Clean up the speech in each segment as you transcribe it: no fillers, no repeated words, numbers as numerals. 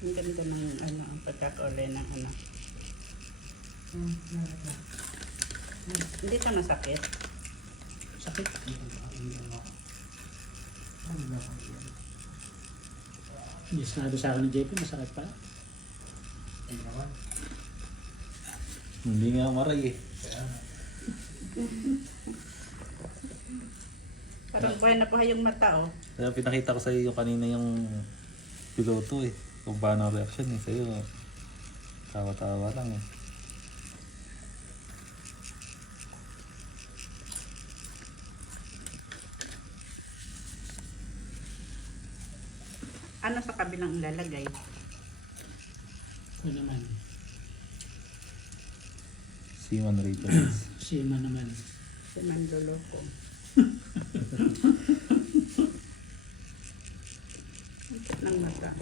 Ang ganda ng ano, ang pagkakaulay ng ano. Hindi ka masakit. Sakit. Hindi sinabi sa akin ni JP, masakit pa. Hindi nga maray eh. Parang buhay na buhay yung mata, oh. Kaya pinakita ko sa iyo kanina yung piloto eh. Kung paano ang reaction eh. Sa'yo, tawa-tawa lang eh. Ano sa kabilang ilalagay? Ito naman. Seaman Rituals. Sima naman. Si Manlolo ko. Ang cute ng mata.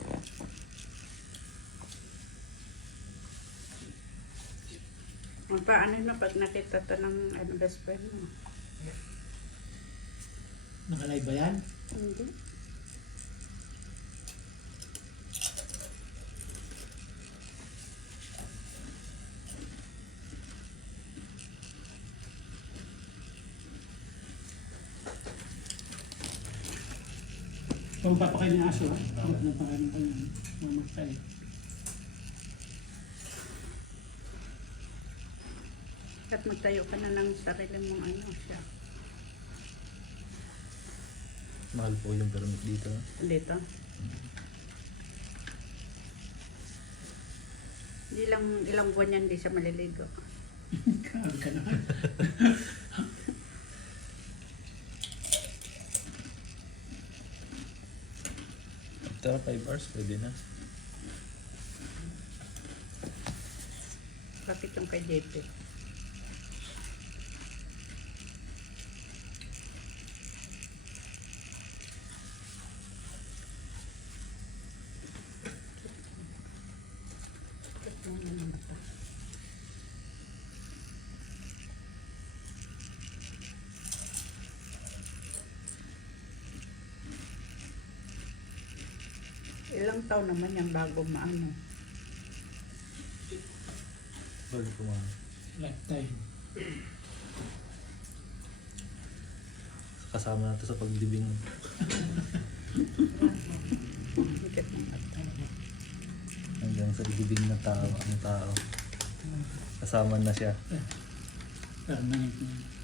Paano na pag nakita to ng ano, best friend mo? Nakalive ba yan? Hindi. Kung papakain ng aso, ha? Kung napakain ng kanya, mamatay. At magtayo ka na ng sarili mong ano siya. Mahal po yung permit dito. Dito. Hindi lang ilang buwan yan, hindi siya maliligo. Grabe ka naman. After 5 hours, pwede na. Bakit yung kay JP? Ilang taon naman yung bago maano. Bago kumain. Lifetime. Kasama na to sa pagdibing. Bigat ng mata. Hanggang sa dibing ng tao, ang tao. Kasama na siya. Permanent na.